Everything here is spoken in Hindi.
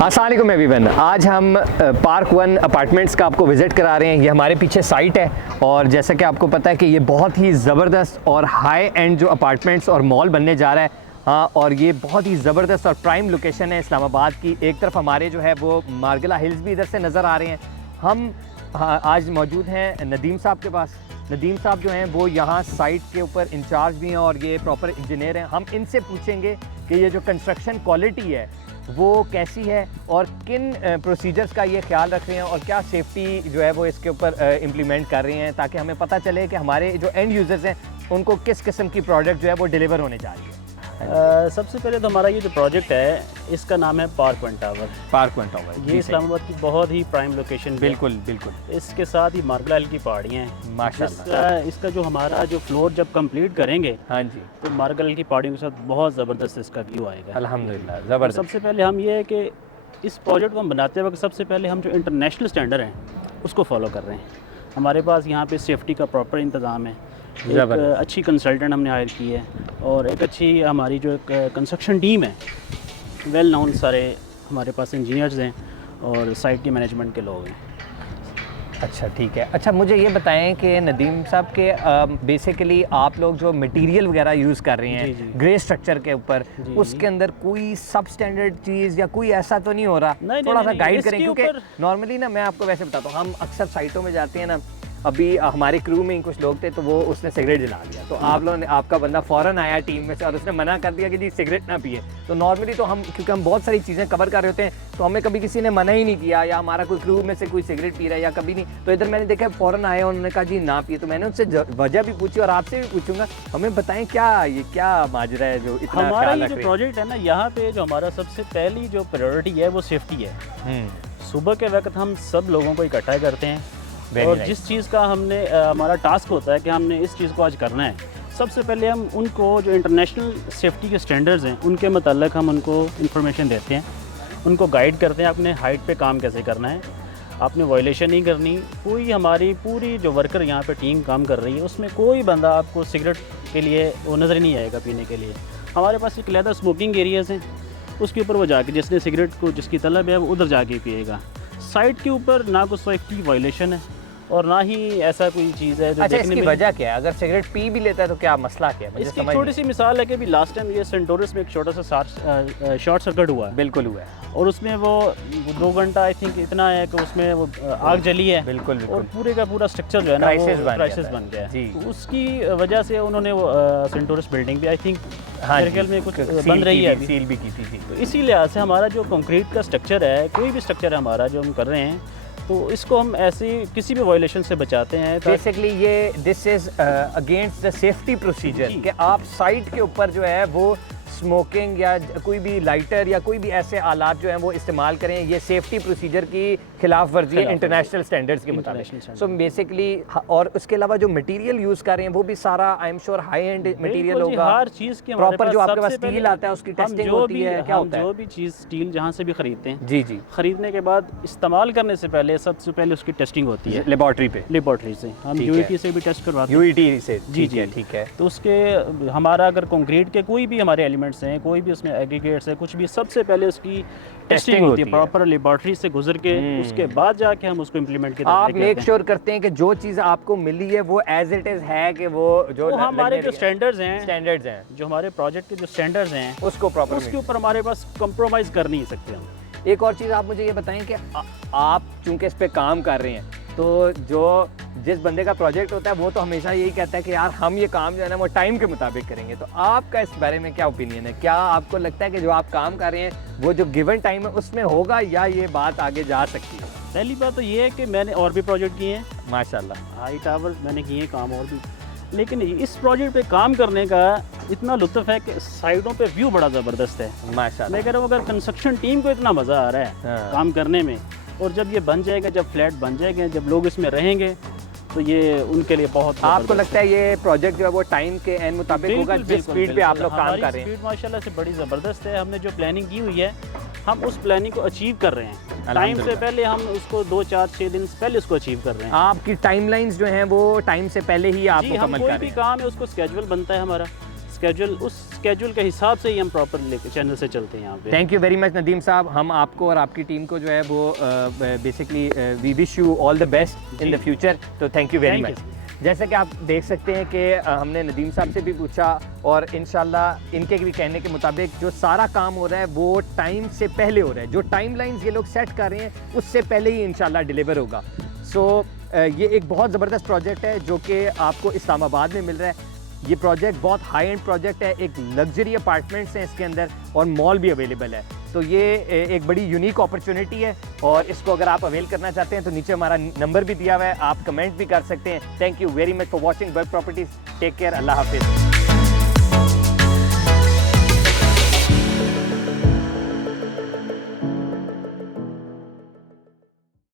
अस्सलाम वालेकुम एवरीवन। आज हम पार्क वन अपार्टमेंट्स का आपको विज़िट करा रहे हैं। ये हमारे पीछे साइट है और जैसा कि आपको पता है कि ये बहुत ही ज़बरदस्त और हाई एंड जो अपार्टमेंट्स और मॉल बनने जा रहा है। हाँ, और ये बहुत ही ज़बरदस्त और प्राइम लोकेशन है इस्लामाबाद की। एक तरफ हमारे जो है वो मार्गला हिल्स भी इधर से नज़र आ रहे हैं। हम आज मौजूद हैं नदीम साहब के पास। नदीम साहब जो हैं वो यहाँ साइट के ऊपर इंचार्ज भी हैं और ये प्रॉपर इंजीनियर हैं। हम इनसे पूछेंगे कि ये जो कंस्ट्रक्शन क्वालिटी है वो कैसी है और किन प्रोसीजर्स का ये ख्याल रख रहे हैं और क्या सेफ्टी जो है वो इसके ऊपर इम्प्लीमेंट कर रहे हैं, ताकि हमें पता चले कि हमारे जो एंड यूज़र्स हैं उनको किस किस्म की प्रोडक्ट जो है वो डिलीवर होने जा रही है। सबसे पहले तो हमारा ये जो प्रोजेक्ट है इसका नाम है park one tower. Park one tower ये इस्लामाबाद की बहुत ही प्राइम लोकेशन बिल्कुल बिल्कुल। इसके साथ ही मार्गला हिल की पहाड़ियाँ हैं माशाल्लाह। इसका जो हमारा जो फ्लोर जब कंप्लीट करेंगे हाँ जी, तो मार्गला हिल की पहाड़ियों के साथ बहुत ज़बरदस्त इसका व्यू आएगा अल्हम्दुलिल्लाह तो ज़बरदस्त। सबसे पहले हम ये है कि इस प्रोजेक्ट को हम बनाते वक्त सबसे पहले हम जो इंटरनेशनल स्टैंडर्ड हैं उसको फॉलो कर रहे हैं। हमारे पास यहाँ पे सेफ्टी का प्रॉपर इंतज़ाम है, एक अच्छी कंसल्टेंट हमने हायर की है और एक अच्छी हमारी जो एक कंस्ट्रक्शन टीम है, वेल नोन सारे हमारे पास इंजीनियर्स हैं और साइट के मैनेजमेंट के लोग हैं। अच्छा ठीक है। अच्छा मुझे ये बताएं कि नदीम साहब के बेसिकली आप लोग जो मटेरियल वगैरह यूज़ कर रहे हैं ग्रे स्ट्रक्चर के ऊपर, उसके अंदर कोई सब स्टैंडर्ड चीज़ या कोई ऐसा तो नहीं हो रहा? थोड़ा सा गाइड करें, क्योंकि नॉर्मली ना मैं आपको वैसे बताता हूँ, हम अक्सर साइटों में जाते हैं ना, अभी हमारे क्रू में ही कुछ लोग थे तो वो उसने सिगरेट जला दिया, तो आप लोगों ने, आपका बंदा फ़ौरन आया टीम में से और उसने मना कर दिया कि जी सिगरेट ना पिए। तो नॉर्मली तो हम, क्योंकि हम बहुत सारी चीज़ें कवर कर रहे होते हैं, तो हमें कभी किसी ने मना ही नहीं किया या हमारा कोई क्रू में से कोई सिगरेट पी रहा है या कभी नहीं। तो इधर मैंने देखा फ़ौरन आए, उन्होंने कहा जी ना पिए। तो मैंने उनसे वजह भी पूछी और आपसे भी पूछूंगा, हमें बताएं क्या माजरा है जो इतना हमारा ये जो प्रोजेक्ट है ना, यहाँ पे जो हमारा सबसे पहली जो प्रायोरिटी है वो सेफ्टी है। सुबह के वक्त हम सब लोगों को इकट्ठा करते हैं और जिस चीज़ का हमने हमारा टास्क होता है कि हमने इस चीज़ को आज करना है, सबसे पहले हम उनको जो इंटरनेशनल सेफ्टी के स्टैंडर्ड्स हैं उनके मतलब हम उनको इन्फॉर्मेशन देते हैं, उनको गाइड करते हैं अपने हाइट पे काम कैसे करना है, आपने वायलेशन नहीं करनी। कोई हमारी पूरी जो वर्कर यहाँ पे टीम काम कर रही है उसमें कोई बंदा आपको सिगरेट के लिए वो नज़र नहीं आएगा पीने के लिए। हमारे पास एक अलग स्मोकिंग एरियाज़ हैं, उसके ऊपर वो जाके जिसने सिगरेट को जिसकी तलब है वो उधर जाके पिएगा। साइट के ऊपर ना कोई सेफ्टी वायलेशन है और ना ही ऐसा कोई चीज़ है जो अच्छा, इसकी वजह क्या है? अगर सिगरेट पी भी लेता है तो क्या मसला क्या है? इसकी छोटी सी मिसाल है कि अभी लास्ट टाइम ये सेंटोरस में एक छोटा सा शॉर्ट सर्किट हुआ है। बिल्कुल हुआ है और उसमें वो 2 घंटा आई थिंक इतना है कि उसमें वो आग जली है। बिल्कुल और पूरे का पूरा स्ट्रक्चर जो है ना क्राइसिस बन गया है। तो उसकी वजह से उन्होंने वो सेंटोरस बिल्डिंग भी आई थिंक मेरे ख्याल में कुछ बन रही है, सील भी की थी। तो इसी लिहाज से हमारा जो कंक्रीट का स्ट्रक्चर है, कोई भी स्ट्रक्चर है हमारा जो हम कर रहे हैं, तो इसको हम ऐसे किसी भी वायलेशन से बचाते हैं। बेसिकली ये this is against the safety procedure कि आप साइट के ऊपर जो है वो स्मोकिंग या कोई भी लाइटर या कोई भी ऐसे आलात जो हैं वो इस्तेमाल करें, ये सेफ्टी प्रोसीजर की खिलाफ वर्जी है इंटरनेशनल स्टैंडर्ड्स के मुताबिक। सो बेसिकली और उसके अलावा जो मटेरियल यूज़ कर रहे हैं वो भी सारा I am sure high and material होगा। हर चीज़ की प्रॉपर जो आपके पास स्टील आता है उसकी टेस्टिंग होती है। क्या होता है? जो भी चीज़ स्टील जहाँ से भी खरीदते हैं, जी, खरीदने के बाद इस्तेमाल करने से पहले सबसे पहले उसकी टेस्टिंग होती है लेबॉर्ट्री से। हम यूईटी से भी टेस्ट करवाते हैं। यूईटी से? जी, ठीक है। तो उसके हमारा अगर कंक्रीट के कोई भी हमारे एलिमेंट्स हैं, कोई भी उसमें एग्रीगेट्स है, कुछ भी, सबसे पहले उसकी टेस्टिंग होती है प्रॉपर लेबॉर्ट्री से गुजर के, उसके बाद जाके हम उसको इम्प्लीमेंट करते हैं। आप मेक श्योर करते हैं कि जो चीज़ आपको मिली है वो एज इट इज़ है, कि वो जो हमारे जो स्टैंडर्ड्स हैं जो हमारे प्रोजेक्ट के जो स्टैंडर्ड्स हैं उसको प्रॉपर, उसके ऊपर हमारे पास कंप्रोमाइज़ कर नहीं सकते हम। एक और चीज़ आप मुझे ये बताएं कि आप चूंकि इस पे काम कर रहे हैं, तो जो जिस बंदे का प्रोजेक्ट होता है वो तो हमेशा यही कहता है कि यार हम ये काम जो है ना वो टाइम के मुताबिक करेंगे। तो आपका इस बारे में क्या ओपिनियन है? क्या आपको लगता है कि जो आप काम कर रहे हैं वो जो गिवन टाइम है उसमें होगा या ये बात आगे जा सकती है? पहली बात तो ये है कि मैंने और भी प्रोजेक्ट किए हैं माशाल्लाह, हाई टावर मैंने किए काम और भी, लेकिन इस प्रोजेक्ट पे काम करने का इतना लुत्फ है कि साइडों पे व्यू बड़ा ज़बरदस्त है माशाल्लाह। मैं कह रहा हूँ अगर कंस्ट्रक्शन टीम को इतना मज़ा आ रहा है काम करने में, और जब ये बन जाएगा, जब फ्लैट बन जाएंगे, जब लोग इसमें रहेंगे, तो ये उनके लिए बहुत। आपको लगता है ये प्रोजेक्ट जो है वो टाइम के एन मुताबिक होगा जिस स्पीड पे आप लोग काम कर रहे हैं? स्पीड माशाल्लाह से बड़ी ज़बरदस्त है। हमने जो प्लानिंग की हुई है हम उस प्लानिंग को अचीव कर रहे हैं। टाइम से पहले हम उसको 2, 4, 6 दिन पहले उसको अचीव कर रहे हैं। आपकी टाइमलाइंस जो हैं वो टाइम से पहले ही आप मुकम्मल कर रहे हैं? कोई भी काम है उसको स्केड्यूल बनता है हमारा, स्केड्यूल उस स्केड्यूल के हिसाब से ही हम प्रॉपर चैनल से चलते हैं यहाँ पे। Thank you very much Nadeem साहब, हम आपको और आपकी टीम को जो है वो basically we wish you all the best in the future, तो थैंक यू वेरी मच। जैसा कि आप देख सकते हैं कि हमने नदीम साहब से भी पूछा और इंशाल्लाह इनके भी कहने के मुताबिक जो सारा काम हो रहा है वो टाइम से पहले हो रहा है, जो टाइम लाइन्स ये लोग सेट कर रहे हैं उससे पहले ही इंशाल्लाह डिलीवर होगा। सो ये एक बहुत ज़बरदस्त प्रोजेक्ट है जो कि आपको इस्लामाबाद में मिल रहा है। ये प्रोजेक्ट बहुत हाई एंड प्रोजेक्ट है, एक लग्जरी अपार्टमेंट्स हैं इसके अंदर और मॉल भी अवेलेबल है, तो ये एक बड़ी यूनिक अपॉर्चुनिटी है और इसको अगर आप अवेल करना चाहते हैं तो नीचे हमारा नंबर भी दिया हुआ है, आप कमेंट भी कर सकते हैं। Thank you very much for watching Burg properties, take care, अल्लाह हाफिज़।